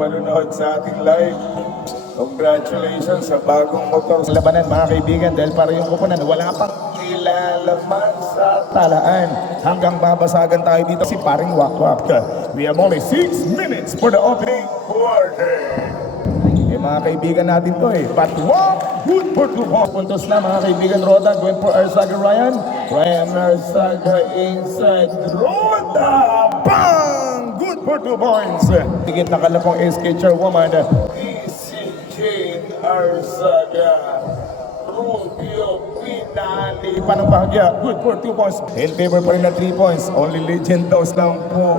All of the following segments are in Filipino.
manonood sa ating live. Congratulations sa bagong motor sa labanan mga kaibigan dahil para yung kupunan wala pang ilalaman sa talaan hanggang babasagan tayo dito si paring Wakwak. We have only 6 minutes for the opening quarter. Mga kaibigan natin to but good for 2 puntos na mga kaibigan. Roda going for Arzaga Ryan Arzaga inside Roda, bang, good for 2 points. Tigit na kalapong SK Chairwoman ECJ Arzaga Rubio Pinali panambahagya, good for 2 points. In favor pa rin na 3 points. Only legend daws lang po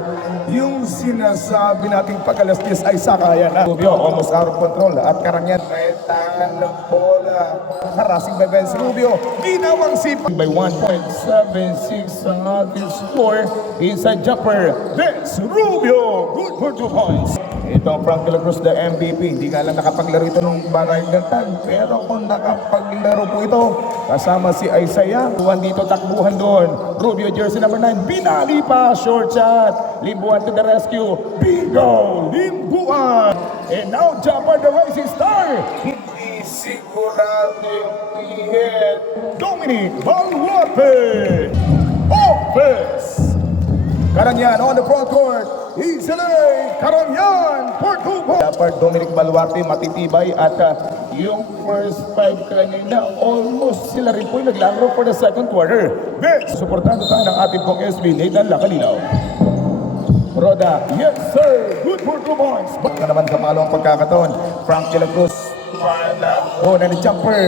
yung sinasabi nating pagkalastis ay sakayan na. Rubio almost out of control at Karangyan may tangan ng bola. Harassing by Vince Rubio, ginawang sipa by 1.76 ang ating score. Inside jumper Vince Rubio, good for 2 points. Ito Frank de la Cruz, the MVP. Hindi nga lang nakapaglaro ito ng bagay gantan. Pero kung nakapaglaro po ito, kasama si Isaiah. Tuwan dito, takbuhan doon. Rubio, jersey number 9. Binali pa, short shot. Limbuan to the rescue. Bingo! Limbuan! And now, jumper, the rising star. Hindi sigurado yung hit. Dominic Baluarte. Offense. Karangyan on the front court. Easily, Karangyan for 2 points. Dapat Dominic Baluarte matitibay at yung first 5 kanina, almost sila rin po yung naglalaro for the second quarter. Next, suportando tayo ng ating pong SB, Nathan Lacalinaw. Roda, yes sir, good for 2 points. Baka naman kamalo ang pagkakataon. Frank de la Cruz, na ni jumper.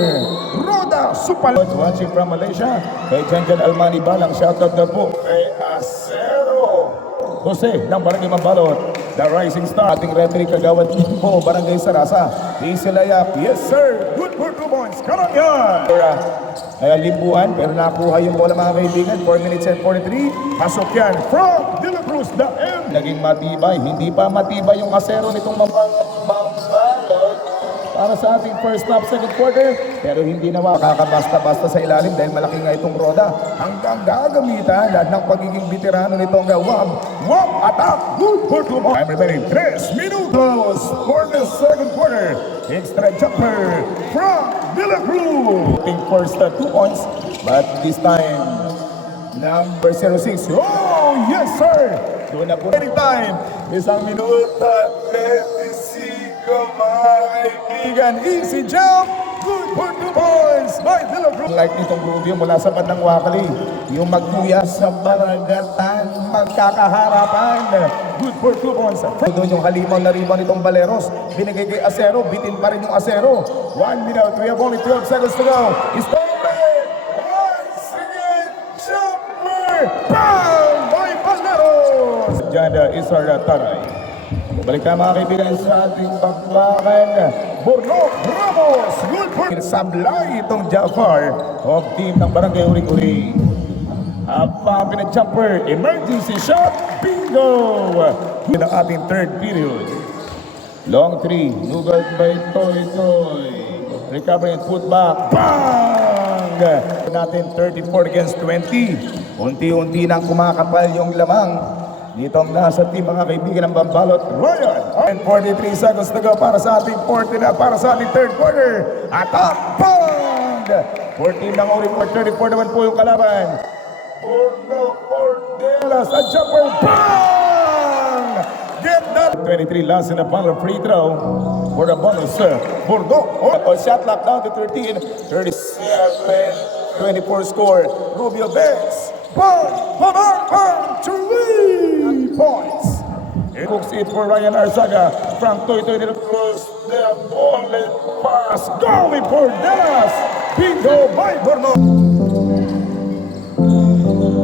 Roda, supal. Watching from Malaysia, kay Janjan Almani Balang, shoutout na po kay Acero Jose ng Barangay Mambalot, the rising star, ating referee Kagawad po, Barangay Sarasa. Easy layup, yes sir, good for 2 points. Karangyan! Kaya limbuan, pero nakuha yung bola mga kaibigan. 4 minutes and 43. Pasok yan from De La Cruz, the M. Naging matibay, hindi pa matibay yung Acero nitong Mambalot para sa ating first stop, second quarter. Pero hindi na makakabasta-basta sa ilalim dahil malaki nga itong Roda. Hanggang gagamitan lahat ng pagiging veterano nitong Wam attack, good for 2 points. I'm remaining 3 minutos for the second quarter. Extra jumper from De La Cruz. First 2 points, but this time number 06. Oh, yes sir! Doon na po. Anytime, 1 minuto, 25 mga kaibigan. Easy jump, good for 2 points by De La Cruz. Like nitong Rubio mula sa bandang Wakali, yung magkuya sa baragatan, magkakaharapan. Good for 2 points. Doon yung halimaw na rebound nitong Baleros. Binigay kay Acero, bitin pa rin yung Acero. 1 minute, we have only 12 seconds to go. Stop it! Once again, jumper! Bang! By Baleros! Janda Isarda Taray. Balik na mga kaibigan sa ating bakbakan. Borno Ramos, good for sablay itong Jafar of team ng Barangay Uring-Uring. Apa pinag-jumper, emergency shot, bingo! Yun ang ating third period. Long 3, nugad by Toy Toy. Recovery and putback, bang! Natin 34 against 20. Unti-unti nang kumakapal yung lamang. Dito ang nasa team mga kaibigan ng Mambalot, Ryan. And 43 seconds to go para sa ating 40 na para sa ating third quarter. Attack, bang! 14 ng Uri, 34 naman po yung kalaban. Borno Cordelas, a jumper, bang! Get that! 23 last in the ball of free throw for the bonus. Borno, shot lock down to 13, 37, 24 score. Rubio Benz, bang! Bang! Bang! 3 points. It cooks it for Ryan Arzaga from Toy Toy De La Cruz. The bullet pass going for Dallas. Bingo by Borno.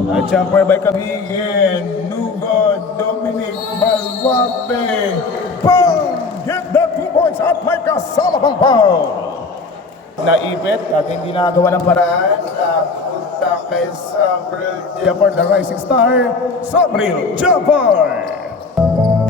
A jumper by Kabigin. Nugod, Dominic Baluarte. Bang! Get that 2 points at may kasama pang foul. Naipit at hindi nagawa ng paraan. Napunta kay Sabril Jafar, the rising star. Sabril Jafar.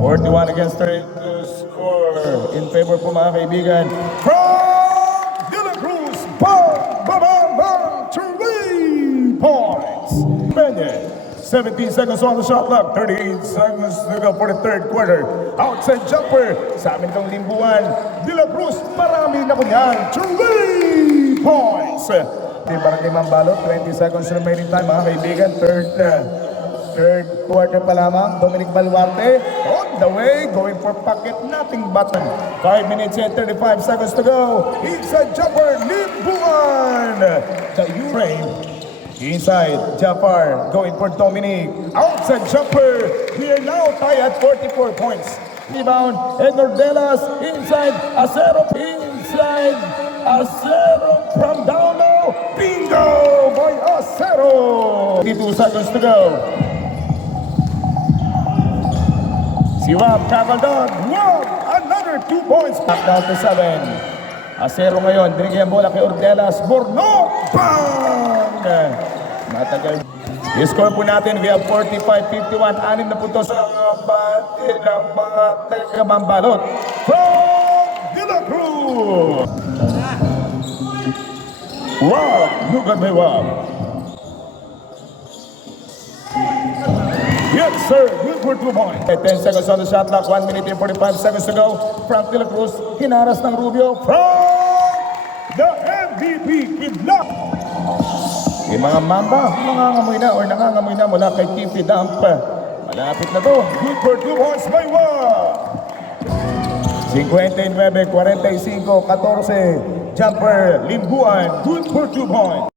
41 against 32 score. In favor po mga kaibigan. From De La Cruz, bang, bang, bang, bang, 3 points. Bennett, 17 seconds on the shot clock. 38 seconds to go for the third quarter. Outside jumper. Sa amin itong limbuan. De La Cruz, marami na po yan. 3 points. Di Barangay Mambalot, 20 seconds remaining time mga kaibigan. Third quarter pa lamang. Dominic Baluarte on the way, going for pocket, nothing button. 5 minutes and 35 seconds to go. Inside jumper, Limbuan. The U-frame. Inside, Jafar going for Dominic. Outside jumper. We are now tied at 44 points. Rebound, Edgar Delas. Inside, Acero. Inside, Acero from down low. Bingo by Acero. 52 seconds to go. Si Rob Cavaldon, Rob, another 2 points. Back down to 7. Acero ngayon, binigyan bola kay Ordelas. Borno, bang! Matagal. I-score po natin, we have 45-51. 6 na puntos sa bati ng mga taga-Mambalot. From De La Cruz. Rob, look at me, Rob. Yes, sir. Good for 2 points. 10 seconds on the shot clock. 1 minute and 45 seconds to go. Frank De La Cruz, hinaras ng Rubio. From the MVP, Kidnap. Yung mga Mamba, nangangamoy na mula kay Kiffy Dump. Malapit na to. Good for 2 points by Wab. 59-45, 14. Jumper, Limbuan. Good for 2 points.